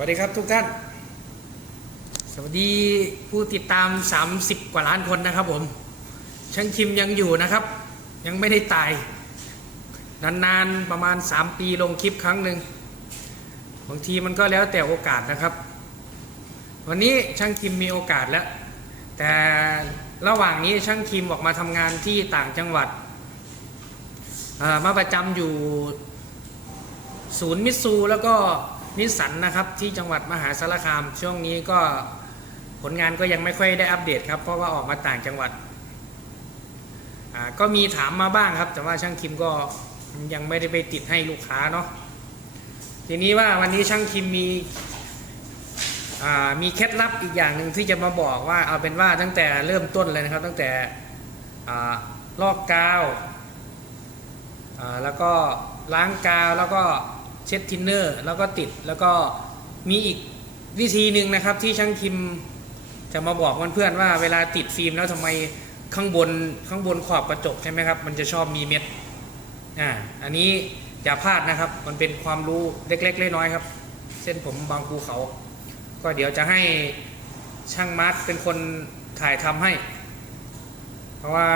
วัสดีครับทุกท่าน สวัสดีผู้ติดตาม 30 กว่าล้านคนนะครับผมช่างคิมยังอยู่นะครับ ยังไม่ได้ตาย นานๆประมาณ 3 ปีลงคลิปครั้งหนึ่งบางทีมันก็แล้วแต่โอกาสนะครับ วันนี้ช่างคิมมีโอกาสแล้ว แต่ระหว่างนี้ช่างคิมออกมาทำงานที่ต่างจังหวัดามาประจำอยู่ศูนย์มิตซูแล้วก็ นิสสันนะครับที่จังหวัดมหาสารคาม ช่วงนี้ก็ผลงานก็ยังไม่ค่อยได้อัปเดตครับ เพราะว่าออกมาต่างจังหวัดก็มีถามมาบ้างครับ แต่ว่าช่างคิมก็ยังไม่ได้ไปติดให้ลูกค้าเนาะทีนี้ว่าวันนี้ช่างคิมมีมีเคล็ดลับอีกอย่างหนึ่งที่จะมาบอกว่าเอาเป็นว่าตั้งแต่เริ่มต้นเลยนะครับ ตั้งแต่ลอกกาวแล้วก็ล้างกาวแล้วก็ เช็ดทินเนอร์ แล้วก็ติดแล้วก็มีอีกวิธีหนึ่งนะครับ ที่ช่างคิมจะมาบอกเพื่อนๆว่าเวลาติดฟิล์มแล้วทำไมข้างบนข้างบนขอบกระจกใช่ไหมครับ มันจะชอบมีเม็ดอ่าอันนี้อย่าพลาดนะครับ มันเป็นความรู้เล็กๆน้อยๆครับ เส้นผมบางภูเขา ก็เดี๋ยวจะให้ช่างมาร์ทเป็นคนถ่ายทำให้ เพราะว่า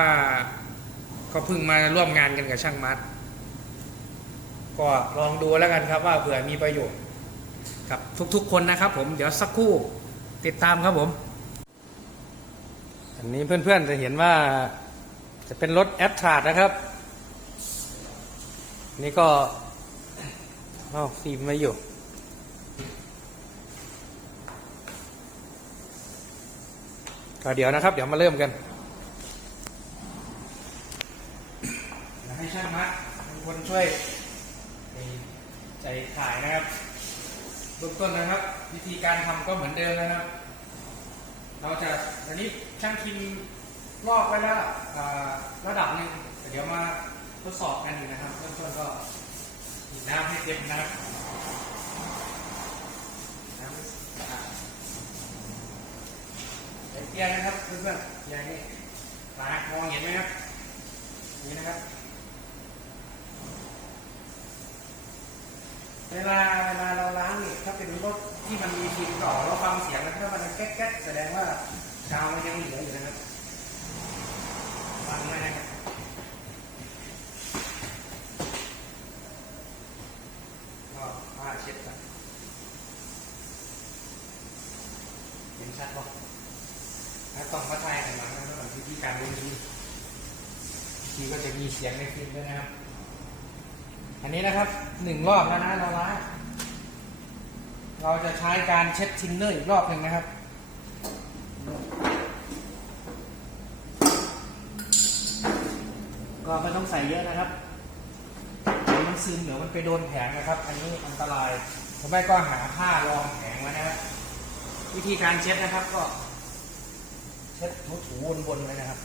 ก็เพิ่งมาร่วมงานกันกับช่างมาร์ท ก็ลองดูแล้วกันครับว่าเผื่อมีประโยชน์กับทุกๆคนนะครับผมเดี๋ยวสักครู่ติดตามครับผม อันนี้เพื่อนๆจะเห็นว่าจะเป็นรถแอปทราดนะครับ นี่ก็เอาฟิล์มมาอยู่ก็เดี๋ยวนะครับ เดี๋ยวมาเริ่มกันให้ช่างมัดคนช่วย ใจถ่ายนะครับเบื้องต้นนะครับ วิธีการทำก็เหมือนเดิมนะครับ เราจะอันนี้ช่างคิมลอกไว้แล้วระดับหนึ่งแต่เดี๋ยวมาทดสอบกันอีกนะครับเบื้องต้นก็หยิบน้ำให้เต็มนะครับน้ำใสะอาดเดี๋ยวเกียร์นะครับเพื่อนๆเกียร์นี่มามองเห็นไหมครับนี่นะครับ เวลาเวลาเราล้างเนี่ยถ้าเป็นรถที่มันมีฟิล์มต่อเราฟังเสียงนะถ้ามันแก๊กๆแสดงว่ากาวมันยังเหลืออยู่นะครับฟังไว้นะครับก็ผ้าเช็ดกันเห็นชัดป่ะแล้วต้องมาทายกันมาแล้วก็วิธีการลงทีทีก็จะมีเสียงในคลิปด้วยนะครับ อันนี้นะครับ หนึ่งรอบแล้วนะเราล้างเราจะใช้การเช็ดทินเนอร์อีกรอบหนึ่งนะครับก็ไม่ต้องใส่เยอะนะครับเดี๋ยวมันซึมเดี๋ยวมันไปโดนแผงนะครับ อันนี้อันตรายผมไม่ก็หาผ้ารองแผงไว้นะครับวิธีการเช็ดนะครับก็ เช็ดถูถูวนบนๆไว้นะครับ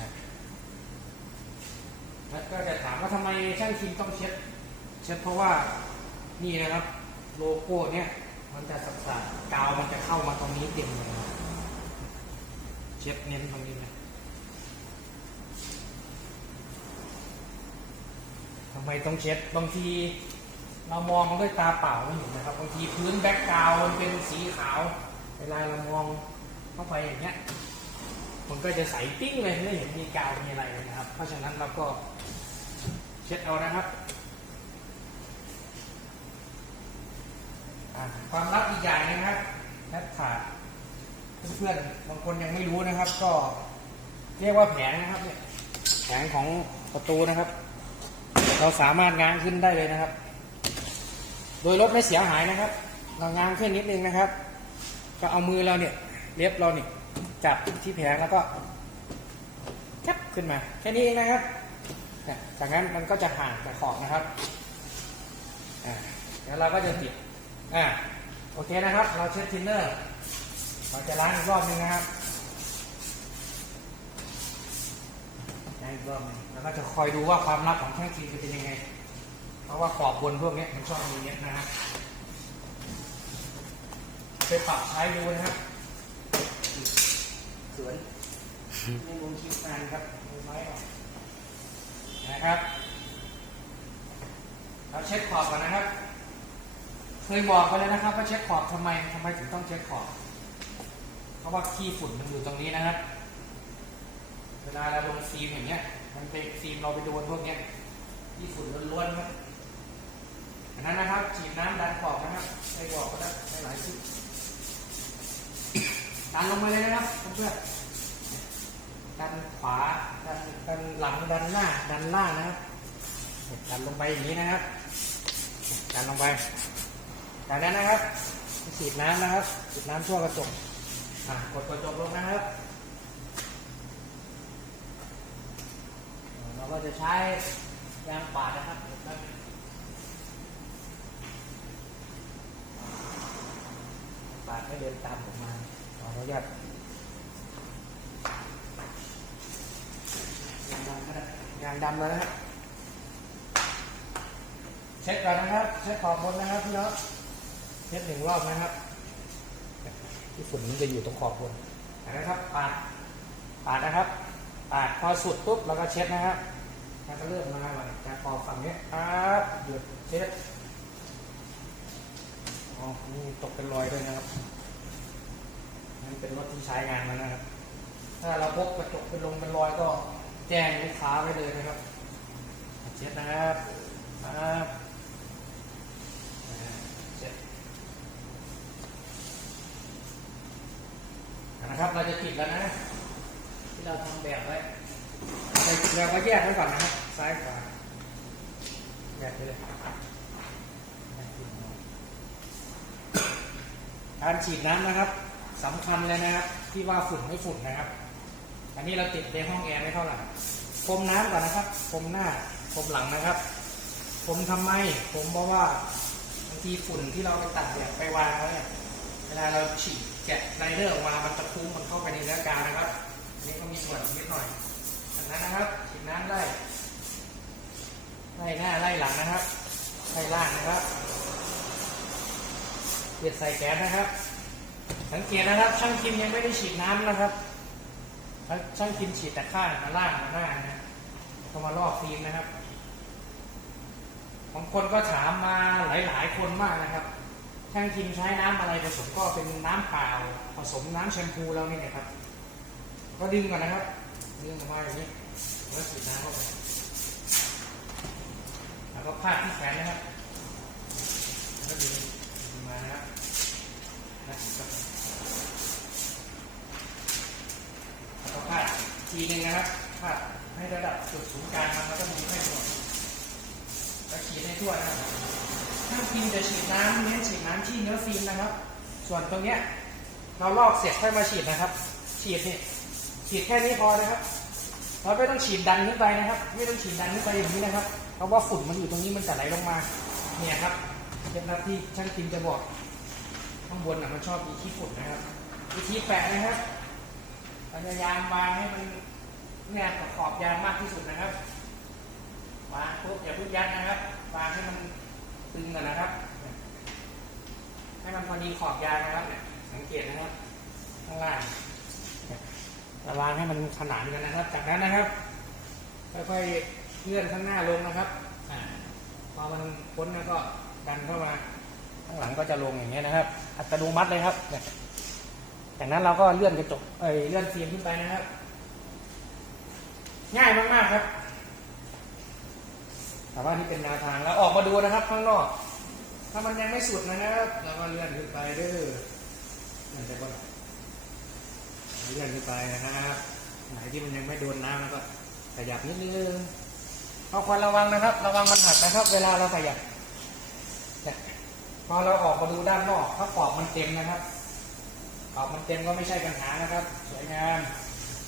นะ แล้วก็จะถามว่าทำไมช่างคิมต้องเช็ด เช็ดเพราะว่านี่นะครับโลโก้เนี่ยมันจะสับสกาวมันจะเข้ามาตรงนี้เต็มเลยนะครับเช็ดเน้นตรงนี้นะทำไมต้องเช็ดบางทีเรามองด้วยตาเปล่าไม่เห็นนะครับบางทีพื้นแบ็กกราวมันเป็นสีขาว เวลาเรามองเข้าไปอย่างเงี้ยมันก็จะใสปิ้งเลยไม่เห็นมีกาวมีอะไรนะครับ เพราะฉะนั้นเราก็ เช็ดเอานะครับความลับอีกอย่างนะครับแอปขาดเพื่อนๆบางคนยังไม่รู้นะครับ ก็เรียกว่าแผงนะครับเนี่ยแผงของประตูนะครับ เราสามารถง้างขึ้นได้เลยนะครับ โดยรถไม่เสียหายนะครับ เราง้างขึ้นนิดนึงนะครับ ก็เอามือเราเนี่ยเล็บเราเนี่ยจับที่แผงแล้วก็แคบขึ้นมา แค่นี้เองนะครับ จากนั้นมันก็จะห่างจากขอบนะครับแล้วเราก็จะติดอ่าโอเคนะครับ เราเช็ดทินเนอร์เราจะล้างอีกรอบหนึงนะครับล้างอีกรอบหนึงแล้วก็จะคอยดูว่าความลับของแท่งทีจะเป็นยังไง เพราะว่าขอบบนพวกนี้มันชอบมีเนี้ยนะครับไปปรับใช้ดูนะครับสวยไม่ลงคลิปนานครับมือไม้ออก นะครับ เราเช็ดขอบก่อนนะครับ เคยบอกไปแล้วนะครับว่าเช็คขอบทำไมทำไมถึงต้องเช็คขอบ เพราะว่าขี้ฝุ่นมันอยู่ตรงนี้นะครับ เวลาเราลงฟิล์มอย่างเงี้ย มันเป็นฟิล์มเราไปโดนพวกเนี้ยขี้ฝุ่นล้วนๆครับอันนั้นนะครับฉีดน้ำดันขอบนะครับใช้บอกก็ได้ใช้หลายชุดดันลงมาเลยนะครับเพื่อน ดันขวาดันดันหลังดันหน้าดันล่างนะครับดันลงไปอย่างนี้นะครับดันลงไปจากนั้นนะครับฉีดน้ำนะครับฉีดน้ำทั่วกระจกอะกดกระจกลงนะครับเราก็จะใช้ยางปาดนะครับปาดให้เดินตามผมมาขออนุญาตางดำแล้วนะครับ เช็คก่อนนะครับเช็คขอบบนนะครับพี่น้องเช็คหนึ่งรอบนะครับที่ฝุ่นมันจะอยู่ตรงขอบบนนะครับปาดปาดนะครับปาดพอสุดปุ๊บเราก็เช็ดนะครับแล้วก็เริ่มมาหม่จากขอบฝั่งนี้ปั๊บหยุดเช็ดอ๋อนี่ตกเป็นรอยด้วยนะครับนั่นเป็นรถที่ใช้งานมานะครับ ถ้าเราพบกระจกเป็นลงเป็นรอยก็ แจ้งลูกค้าไว้เลยนะครับเช็ดนะครับปั๊บเช็ดนะครับเราจะปิดแล้วนะ ที่เราทำแบบไว้เราก็แยกไว้ก่อนนะครับ ซ้ายขวาแบบนี้เลยการฉีดน้ำนะครับสำคัญเลยนะครับ ที่ว่าฝุ่นไม่ฝุ่นนะครับ อันนี้เราติดในห้องแอร์ไม่เท่าไหร่พรมน้ำก่อนนะครับพรมหน้าพรมหลังนะครับผมทำไม ผมเพราะว่าบางทีฝุ่นที่เราไปตัดแบบไปวางแล้วเนี่ยเวลาเราฉีดแกะไรเดอร์ออกมามันจะพุ่งมันเข้าไปในเนื้อกานะครับอันนี้ก็มีส่วนนิดหน่อยจากนั้นนะครับฉีดน้ำไล่ไล่หน้าไล่หลังนะครับไล่ล่างนะครับเปลี่ยนใส่แก๊สนะครับ สังเกตนะครับ ช่างคิมยังไม่ได้ฉีดน้ำนะครับ ช่างคิมฉีดแต่ข้างมาล่างมาหน้านะเขามาลอกฟิล์มนะครับบางคนก็ถามมาหลาย ๆ คนมากนะครับช่างคิมใช้น้ำอะไรผสมก็เป็นน้ำเปล่าผสมน้ำแชมพูเราเนี่นะครับ ก็ดึงก่อนนะครับดึงออกมาอย่างนี้แล้วฉีดน้ำเข้าไปแล้วก็พาดที่แขนนะครับแล้วดึงดึงมานะครับนะครับแล้วก็พาด ทีหนึ่งนะครับพาดให้ระดับจุดศูนย์กลางมันแล้วก็ดึงให้หมดแล้วขีดให้ทั่วนะครับถ้าฟิล์มจะฉีดน้ำเน้นฉีดน้ำที่เนื้อฟิล์มนะครับ ส่วนตรงเนี้ยเราลอกเสร็จค่อยมาฉีดนะครับ ฉีดนี่ฉีดแค่นี้พอนะครับเราไม่ต้องฉีดดันขึ้นไปนะครับ ไม่ต้องฉีดดันขึ้นไปอย่างนี้นะครับ เพราะว่าฝุ่นมันอยู่ตรงนี้มันจะไหลลงมา เนี่ยครับเคล็ดลับที่ช่างฟิล์มจะบอกข้างบนน่ะมันชอบมีขี้ฝุ่นนะครับวิธีแปะนะครับ พยายามวางให้มันแนบกับขอบยางมากที่สุดนะครับวางปุ๊บอย่าพิ่งยัดนะครับ วางให้มันตึงกันนะครับ ให้มันพอดีขอบยางนะครับเนี่ยสังเกตนะครับข้างล่างระวางให้มันขนานกันนะครับ จากนั้นนะครับค่อยๆเลื่อนข้างหน้าลงนะครับพอมันพ้นแล้วก็ดันเข้ามา ข้างหลังก็จะลงอย่างนี้นะครับ อัตโนมัติเลยครับ จากนั้นเราก็เลื่อนกระจกเอ้ยเลื่อนฟิล์มขึ้นไปนะครับ ง่ายมากๆครับแต่ว่าที่เป็นแนวทางแล้วออกมาดูนะครับ ข้างนอก ถ้ามันยังไม่สุดนะครับเราก็เลื่อนขึ้นไปเด้อมันจะก็เลื่อนขึ้นไปนะครับไหนที่มันยังไม่โดนน้ำแล้วก็ขยับนิดนึงเอาควรระวังนะครับ ระวังมันหักนะครับ เวลาเราขยับพอเราออกมาดูด้านนอกถ้าขอบมันเต็มนะครับ ขอบมันเต็มก็ไม่ใช่ปัญหานะครับ สวยงาม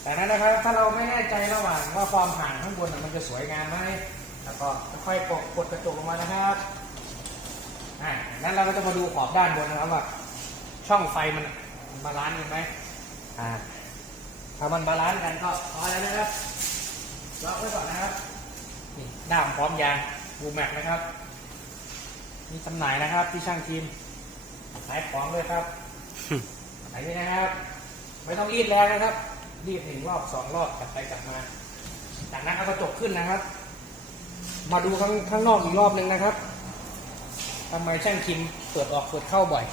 แต่นั้นนะครับถ้าเราไม่แน่ใจระหว่างว่าความห่างข้างบนมันจะสวยงามไหมแล้วก็ค่อยๆกดกดกระจกลงมานะครับอ่านั้นเราก็จะมาดูขอบด้านบนนะครับว่าช่องไฟมันบาลานซ์กันไหมอ่าถ้ามันบาลานซ์กันก็พอแล้วนะครับล็อกไว้ก่อนนะครับนี่ด้ามพร้อมยางบูแม็กนะครับ มีจำหน่ายนะครับที่ช่างทีมขายของด้วยครับ ไหนนี่นะครับ ไม่ต้องรีดแรงนะครับ รีดหนึ่งรอบสองรอบกลับไปกลับมา จากนั้นเอากระจกขึ้นนะครับ มาดูข้างข้างนอกอีกรอบหนึ่งนะครับทำไมช่างคิมเปิดออกเปิดเข้าบ่อย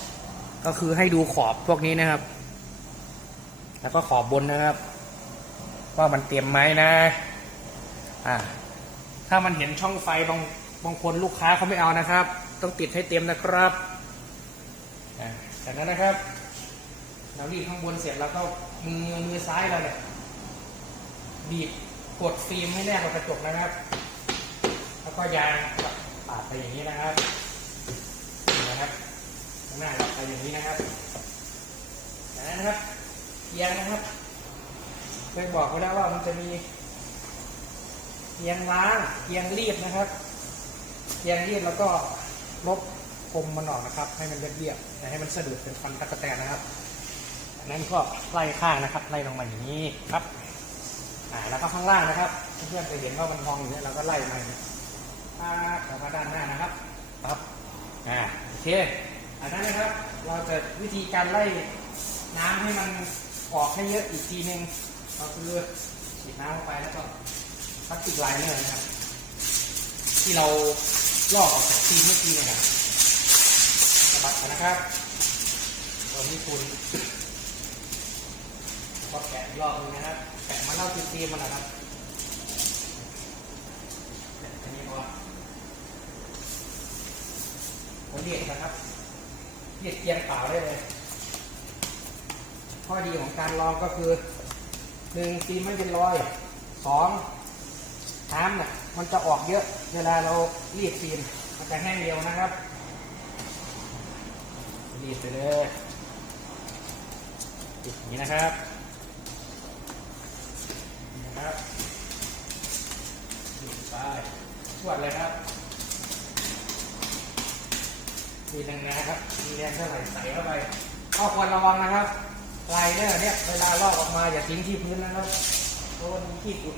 ก็คือให้ดูขอบพวกนี้นะครับ แล้วก็ขอบบนนะครับ ว่ามันเต็มไหมนะ อ่า ถ้ามันเห็นช่องไฟบางบางคนลูกค้าเขาไม่เอานะครับ ต้องติดให้เต็มนะครับจากนั้นนะครับ เรารีดข้างบนเสร็จแล้วก็มือมือซ้ายเราเนี่ยบีบกดฟิล์มให้แนบกับกระจกนะครับ แล้วก็ยางปาดไปอย่างนี้นะครับนะครับข้างหน้าไปอย่างนี้นะครับจากนั้นนะครับเอียงนะครับเคยบอกไว้แล้วว่ามันจะมีเอียงล้างเอียงรีดนะครับเอียงรีดแล้วก็ลบคมมันออกนะครับ ให้มันเรียบๆแต่ให้มันสะดุดเป็นฟันตะกแตนนะครับ นั้นก็ไล่ข้างนะครับ ไล่ลงมาอย่างนี้ครับอ่าแล้วก็ข้างล่างนะครับเพื่อนๆจะเห็นว่ามันพองอยู่เนี่ยเราก็ไล่มาอย่างนี้ปั๊บแล้วก็ด้านหน้านะครับปั๊บอ่าโอเคอันนั้นนะครับ เราจะวิธีการไล่น้ำให้มันออกให้เยอะอีกทีหนึ่งก็คือฉีดน้ำลงไปแล้วก็พลาสติกไลเนอร์นะครับ ที่เราลอกออกจากซีนเมื่อกี้นี่ยนะสะบัดนะครับตัวนี้คุณ ก็แกะรอบนึงนะครับแกะมาเล่าตีๆมันนะครับแกะอันนี้พอผมเรียกนะครับเรียกเกียงเปล่าได้เลย ข้อดีของการลองก็คือหนึ่งตีไม่เป็นรอยสองน้ำเนี่ยมันจะออกเยอะ เวลาเรารีดฟิล์มมันจะแห้งเร็วนะครับรีดไปเลยอย่างนี้นะครับ นะครับดูไปชวดเลยครับทีหนึ่งนะครับมีแรงเท่าไหร่ใส่เข้าไปข้อควรระวังนะครับลายเนี่ยเนี่ยเวลาลอกออกมาอย่าทิ้งที่พื้นนะครับเพราะมันมีขี้ฝุ่น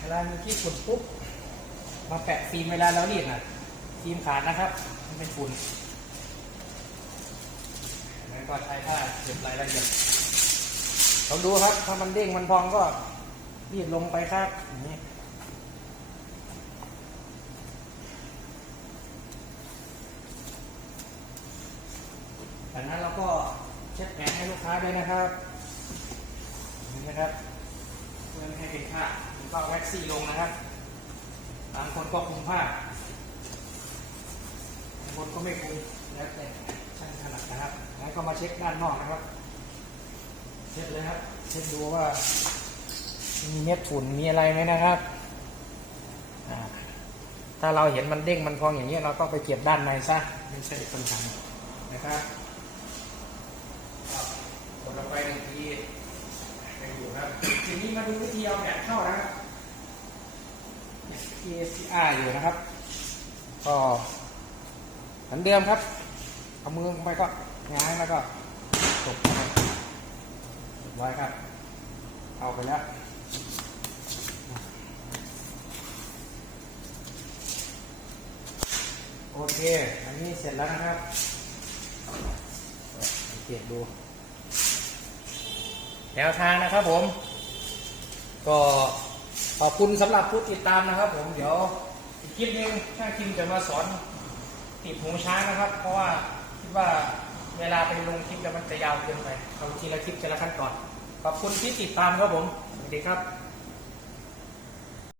เวลามีขี้ฝุ่นปุ๊บมาแปะฟิล์มเวลาเรารีดน่ะฟิล์มขาดนะครับ มันเป็นฝุ่นแล้วก็ใช้ผ้าเก็บรายละเอียดลองดูครับ ถ้ามันเด้งมันพองก็ รีดลงไปครับอย่างนี้จากนั้นเราก็เช็ดแผงให้ลูกค้าด้วยนะครับนี่นะครับ เพื่อไม่ให้เป็นผ้าแล้วก็แว็กซี่ลงนะครับบางคนก็คลุมผ้าบางคนก็ไม่คลุมแล้วแต่ช่างถนัดนะครับ แล้วก็มาเช็คด้านนอกนะครับ เช็ดเลยครับ เช็ดดูว่า มีเม็ดฝุ่นมีอะไรไหมนะครับ ถ้าเราเห็นมันเด้งมันพองอย่างนี้เราก็ไปเก็บด้านในซะไม่ใช่ปัญหานะครับกดลงไปหนึ่งทีไปอยู่ครับทีนี้มาดูวิธีเอาแบตเข้านะครับ ESCR อยู่นะครับ ก็เหมือนเดิมครับ เอามือลงไปก็ง้างแล้วก็ตบนะครับเรียบร้อยครับ เอาไปแล้ว โอเค อันนี้เสร็จแล้วนะครับสังเกตดู แนวทางนะครับผม ก็ขอบคุณสำหรับผู้ติดตามนะครับ ผม เดี๋ยวอีกคลิปหนึงช่างคิมจะมาสอนติดหูช้างนะครับ เพราะว่าคิดว่าเวลาไปลงคลิปแล้วมันจะยาวเกินไปเอาทีละคลิปทีละขั้นตอน ขอบคุณที่ติดตามครับผม สวัสดีครับ